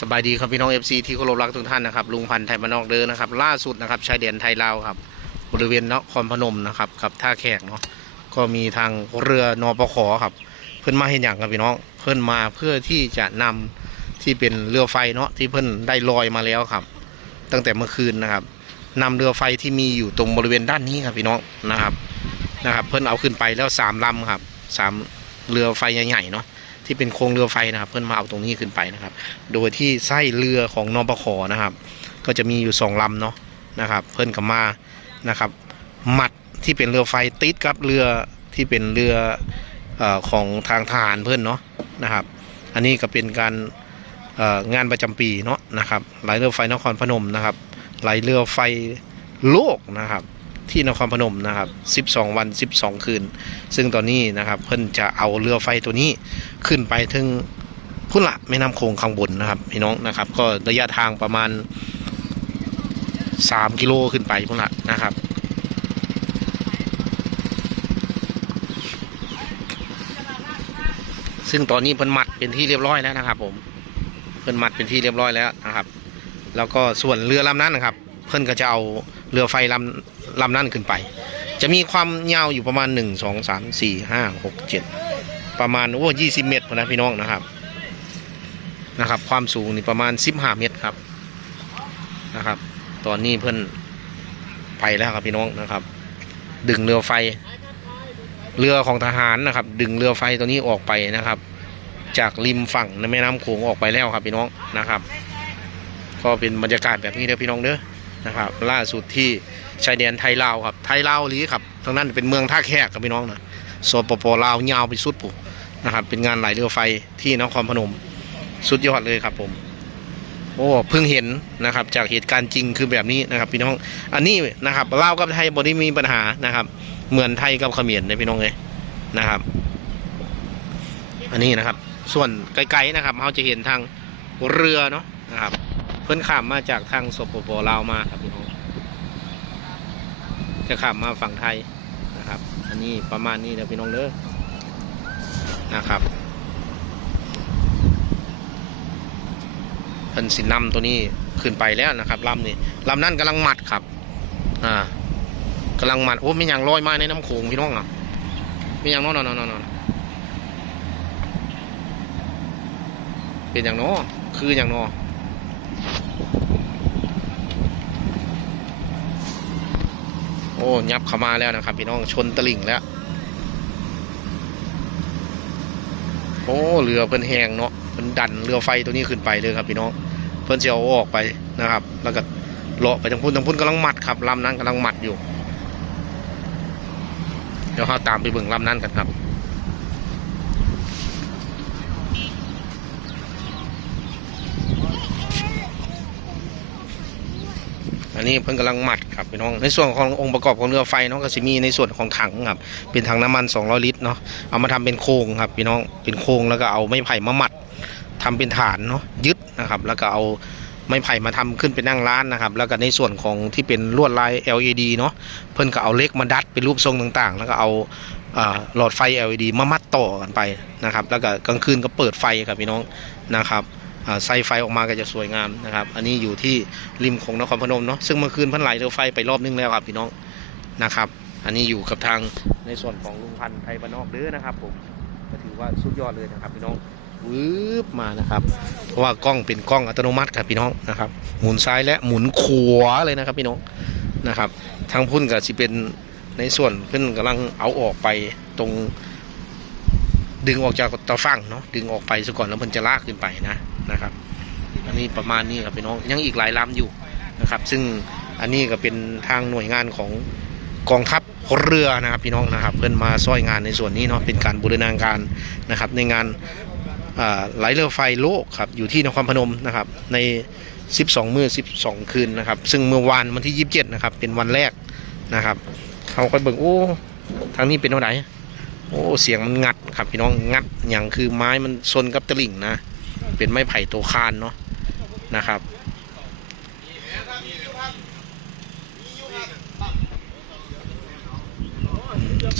สบายดีครับพี่น้อง FC ที่เคารพรักทุกท่านนะครับลุงพันธ์ไทยบ้านนอกเดินนะครับล่าสุดนะครับชายแดนไทยลาวครับบริเวณนครพนมนะครับกับท่าแขกเนาะก็มีทางเรือนอปขครับ เพื่อนมาเห็นอย่างครับพี่น้องเพื่อนมาเพื่อที่จะนำที่เป็นเรือไฟเนาะที่เพื่อนได้ลอยมาแล้วครับ ตั้งแต่เมื่อคืนนะครับนำเรือไฟที่มีอยู่ตรงบริเวณด้านนี้ครับพี่น้องนะครับนะครับ เพื่อนเอาขึ้นไปแล้วสามลำครับสามเรือไฟใหญ่ๆเนาะ ที่เป็นโครงเรือไฟนะครับ เพื่อนมาเอาตรงนี้ขึ้นไปนะครับ โดยที่ไส้เรือของนอปขนะครับ ก็จะมีอยู่สองลำเนาะนะครับ เพื่อนกับมานะครับหมัดที่เป็นเรือไฟติดกับเรือที่เป็นเรืออของทางทหารเพื่อนเนาะนะครับ อันนี้ก็เป็นการงานประจำปีเนาะนะครับไหลเรือไฟนครพนมนะครับไหลเรือไฟโลกนะครับ ที่นครพนมนะครับ 12 วัน 12 คืน ซึ่งตอนนี้นะครับเพิ่นจะเอาเรือไฟตัวนี้ขึ้นไปถึงพุ่นละแม่น้ำโขงข้างบนนะครับพี่น้องนะครับ ก็ระยะทางประมาณ 3 กิโลขึ้นไปพุ่นละนะครับซึ่งตอนนี้เพิ่นมัดเป็นที่เรียบร้อยแล้วนะครับ ผมเพิ่นมัดเป็นที่เรียบร้อยแล้วนะครับ แล้วก็ส่วนเรือลำนั้นนะครับ เพิ่นก็จะเอาเรือไฟลำ ลำนั้นขึ้นไป จะมีความยาวอยู่ประมาณ 1 2 3 4 5 6 7 ประมาณโอ้ยี่สิบเมตรนะพี่น้องนะครับนะครับ ความสูงนี่ประมาณ 15 เมตรครับนะครับ ตอนนี้เพื่อนไปแล้วครับพี่น้องนะครับ ดึงเรือไฟ เรือของทหารนะครับ ดึงเรือไฟตัวนี้ออกไปนะครับ จากริมฝั่งในแม่น้ำโขงออกไปแล้วครับพี่น้องนะครับ ก็เป็นบรรยากาศแบบนี้เด้อพี่น้องเด้อ นะครับล่าสุดที่ชายแดนไทยลาวครับไทยลาวหลีครับทางนั้นเป็นเมืองท่าแขกครับพี่น้องนะสปปลาวยาวไปสุดปุ๊นะครับเป็นงานไหลเรือไฟที่นครพนม สุดยอดเลยครับผม โอ้เพิ่งเห็นนะครับ จากเหตุการณ์จริงคือแบบนี้นะครับ พี่น้องอันนี้นะครับลาวกับไทยบได้มีปัญหานะครับ เหมือนไทยกับเขมรเลยพี่น้องเลยนะครับ อันนี้นะครับ ส่วนไกลๆนะครับเราจะเห็นทางเรือเนาะนะครับ พิ่นข้ามมาจากทางสปปลาวมาครับพี่น้องจะข้ามมาฝั่งไทยนะครับ อันนี้ประมาณนี้นะพี่น้องเด้อนะครับเพิ่นสินำตัวนี้ขึ้นไปแล้วนะครับลำนี้ลำนั้นกำลังหมัดครับ อ่ากำลังหมัดโอ้ไมีอย่างลอยมาในน้ำโขงพี่น้องอะมีอย่างน้นนอนนอนเป็นอย่างน้คืออย่างน้อ ยับเข้ามาแล้วนะครับ พี่น้องชนตลิ่งแล้ว โอ้เรือเพิ่นแหงเนาะเพิ่นดันเรือไฟตัวนี้ขึ้นไปเลยครับ พี่น้อง เพิ่นจะเอาออกไปนะครับ แล้วก็เลาะไปทางพุ่นทางพุ่นกำลังหมัดครับลำนั้นกำลังหมัดอยู่ เดี๋ยวเราตามไปเบิ่งลำนั้นกันครับ นี้เพิ่นกำลังหมัดครับพี่น้อง ในส่วนขององค์ประกอบของเรือไฟเนาะก็จะมีในส่วนของถังครับเป็นถังน้ำมัน 200 ลิตรเนาะเอามาทำเป็นโครงครับพี่น้องเป็นโครงแล้วก็เอาไม้ไผ่มามัดทำเป็นฐานเนาะยึดนะครับแล้วก็เอาไม้ไผ่มาทำขึ้นเป็นนั่งร้านนะครับ แล้วก็ในส่วนของที่เป็นลวดลาย LED เนาะเพิ่นก็เอาเล็กมาดัดเป็นรูปทรงต่างๆ แล้วก็เอาหลอดไฟ LED มามัดต่อกันไปนะครับ แล้วก็กลางคืนก็เปิดไฟครับพี่น้องนะครับ ใส่ไฟออกมาก็จะสวยงามนะครับ อันนี้อยู่ที่ริมของนครพนมเนาะซึ่งเมื่อคืนพิ่นไหลเรือไฟไปรอบนึงแล้วครับพี่น้องนะครับ อันนี้อยู่กับทางในส่วนของลุงพันธ์ไทยบ้านนอกเด้อนะครับผมก็ถือว่าสุดยอดเลยนะครับพี่น้องวืบมานะครับ เพราะว่ากล้องเป็นกล้องอัตโนมัติครับพี่น้องนะครับ หมุนซ้ายและหมุนขวาเลยนะครับพี่น้องนะครับทางพุ่นกับสิเป็นในส่วนเพื่อนกำลังเอาออกไปตรง ดึงออกจากตะฝั่งเนาะดึงออกไปซะก่อนแล้วเพิ่นจะลากขึ้นไปนะ นะครับ อันนี้ประมาณนี้ครับพี่น้องยังอีกหลายลำอยู่นะครับ ซึ่งอันนี้ก็เป็นทางหน่วยงานของกองทัพเรือนะครับพี่น้องนะครับ เพื่อนมาช่วยงานในส่วนนี้เนาะเป็นการบูรณาการนะครับในงานไหลเรือไฟโลกครับอยู่ที่นครพนมนะครับใน 12 มือ12 คืนนะครับ ซึ่งเมื่อวานวันที่ 27 นะครับ เป็นวันแรกนะครับเขาก็เบิ่งโอ้ทางนี้เป็นเท่าไหร่โอ้เสียงมันงัดครับพี่น้องงัดอย่างคือไม้มันชนกับตะลิ่งนะ เป็นไม้ไผ่ตัวคานเนาะนะครับ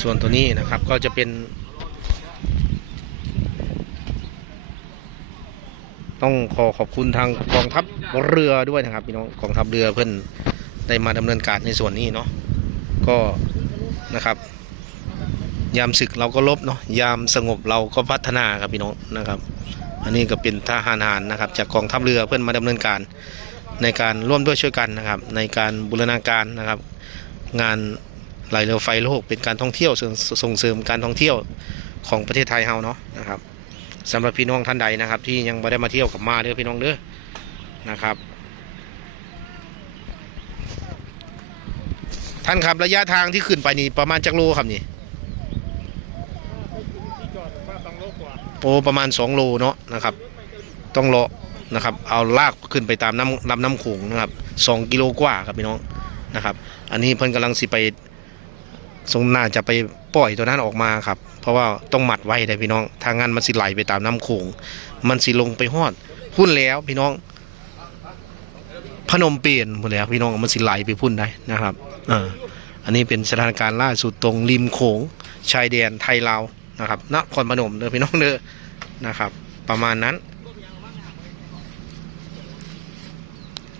ส่วนตัวนี้นะครับก็จะเป็น ต้องขอขอบคุณทางกองทัพเรือด้วยนะครับพี่น้องกองทัพเรือเพื่อนได้มาดำเนินการในส่วนนี้เนาะก็นะครับ ยามศึกเราก็ลบเนาะยามสงบเราก็พัฒนาครับพี่น้องนะครับ อันนี้ก็เป็นทหารหารนะครับ จากกองทัพเรือเพื่อนมาดำเนินการในการร่วมด้วยช่วยกันนะครับ ในการบูรณาการนะครับ งานไหลเรือไฟโลกเป็นการท่องเที่ยวส่งส่งเสริมการท่องเที่ยวของประเทศไทยเฮาเนาะนะครับสำหรับพี่น้องท่านใดนะครับ ที่ยังไม่ได้มาเที่ยวกับมาเด้อพี่น้องเด้อนะครับ ท่านครับระยะทางที่ขึ้นไปนี่ประมาณจักโลครับนี่ ที่จอดมาสอง โอ้ประมาณ 2 โลเนาะนะครับ ต้องเลาะนะครับ เอาลากขึ้นไปตามน้ำลำน้ำโขงนะครับ2กิโลกว่าครับพี่น้องนะครับ อันนี้เพิ่นกำลังสิไปสงน่าจะไปปล่อยตัวนั้นออกมาครับ เพราะว่าต้องหมัดไว้ได้พี่น้องทางงานมันสิไหลไปตามน้ำโขงมันสิลงไปฮอดพุ่นแล้วพี่น้อง พนมเปลี่ยนหมดแล้วพี่น้องมันสิไหลไปพุ่นได้นะครับเอออันนี้เป็นสถานการณ์ล่าสุดตรงริมโขงชายแดนไทยลาว นะครับนครพนมเด้อพี่น้องเด้อนะครับ ประมาณนั้น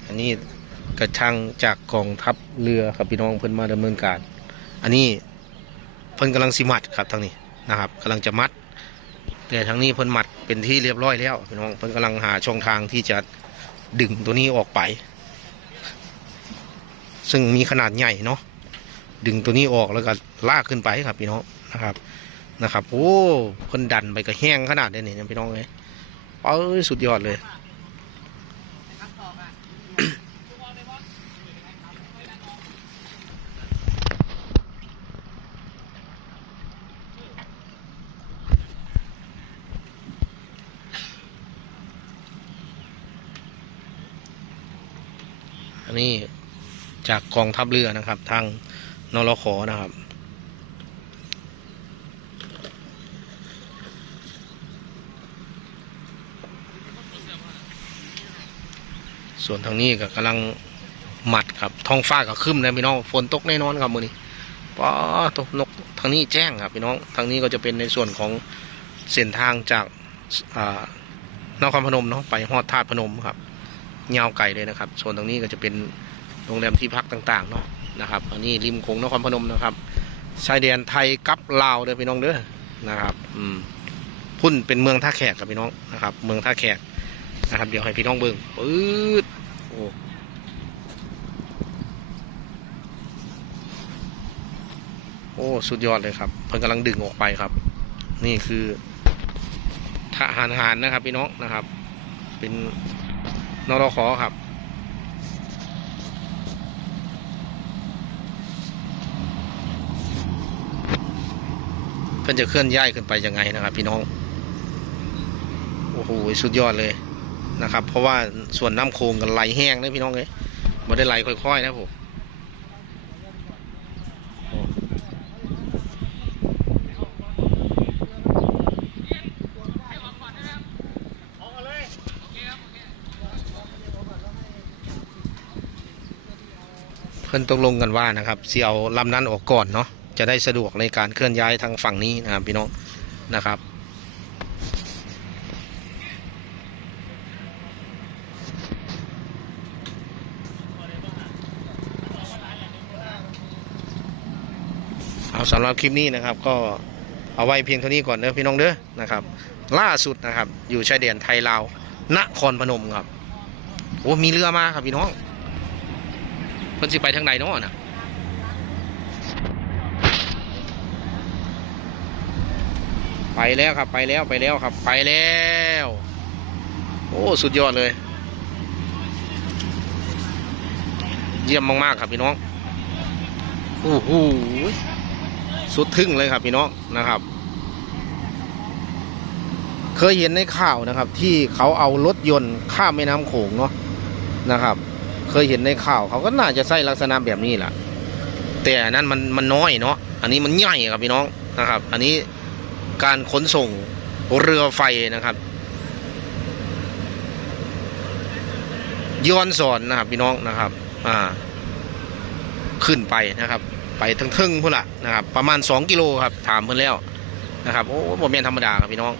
อันนี้กระชังจากกองทัพเรือครับพี่น้องเพิ่นมาดำเนินการ อันนี้เพิ่นกำลังสิมัดครับทางนี้นะครับกำลังจะมัด แต่ทางนี้เพิ่นมัดเป็นที่เรียบร้อยแล้วพี่น้องเพิ่นกำลังหาช่องทางที่จะดึงตัวนี้ออกไป ซึ่งมีขนาดใหญ่เนาะดึงตัวนี้ออกแล้วก็ลากขึ้นไปครับพี่น้องนะครับ นะครับ โอ้เพิ่นดันไปก็แห้งขนาดนี้นี่พี่น้องเลยเอ้ยสุดยอดเลย อันนี้จากกองทัพเรือนะครับ ทางนรขนะครับ ส่วนทางนี้ก็กำลังหมัดครับท้องฟ้าก็ครึ้มนะพี่น้องฝนตกแน่นอนครับมือนี้ป้าตกนกทางนี้แจ้งครับพี่น้องทางนี้ก็จะเป็นในส่วนของเส้นทางจากนครพนมเนาะไปฮอดธาตุพนมครับยาวไกลเลยนะครับ ส่วนตรงนี้ก็จะเป็นโรงแรมที่พักต่างๆเนาะนะครับ อันนี้ริมโขงนครพนมนะครับชายแดนไทยกับลาวเด้อพี่น้องเด้อนะครับ อืมพุ่นเป็นเมืองท่าแขกครับพี่น้องนะครับ เมืองท่าแขก นะครับ เดี๋ยวให้พี่น้องเบิ่งปื๊ดโอ้โอ้สุดยอดเลยครับเพิ่นกำลังดึงออกไปครับ นี่คือทหารหารนะครับ พี่น้องนะครับ เป็นนรขอครับเพื่อนจะเคลื่อนย้ายขึ้นไปยังไงนะครับ พี่น้องโอ้โหสุดยอดเลย นะครับ เพราะว่าส่วนน้ำโคงกันไหลแห้งนะพี่น้องเลยไม่ได้ไหลค่อยๆนะผมเพื่อนตกลงกันว่านะครับเสียวลำนั้นออกก่อนเนาะจะได้สะดวกในการเคลื่อนย้ายทางฝั่งนี้นะครับพี่น้องนะครับ เอาสำหรับคลิปนี้นะครับ ก็เอาไว้เพียงเท่านี้ก่อนเด้อพี่น้องเด้อนะครับ ล่าสุดนะครับ อยู่ชายแดนไทยลาวนครพนมครับโอ้มีเรือมาครับพี่น้องเพิ่นสิไปทางไหนเนาะนะไปแล้วครับไปแล้วไปแล้วครับไปแล้ว โอ้สุดยอดเลย เยี่ยมมากๆครับพี่น้องโอ้โห สุดทึ่งเลยครับพี่น้องนะครับ เคยเห็นในข่าวนะครับ ที่เขาเอารถยนต์ข้ามแม่น้ำโขงเนาะนะครับ เคยเห็นในข่าวเขาก็น่าจะใส่ลักษณะแบบนี้แหละแต่นนั้นมันมันน้อยเนาะอันนี้มันใหญ่ครับพี่น้องนะครับ อันนี้การขนส่งเรือไฟนะครับย้อนสอนนะครับพี่น้องนะครับ อ่า ขึ้นไปนะครับ ไปทั้งทึ่งพุ่นละนะครับประมาณ 2 กิโลครับถามเพิ่นแล้วนะครับโอ้โมเมนธรรมดาครับพี่น้อง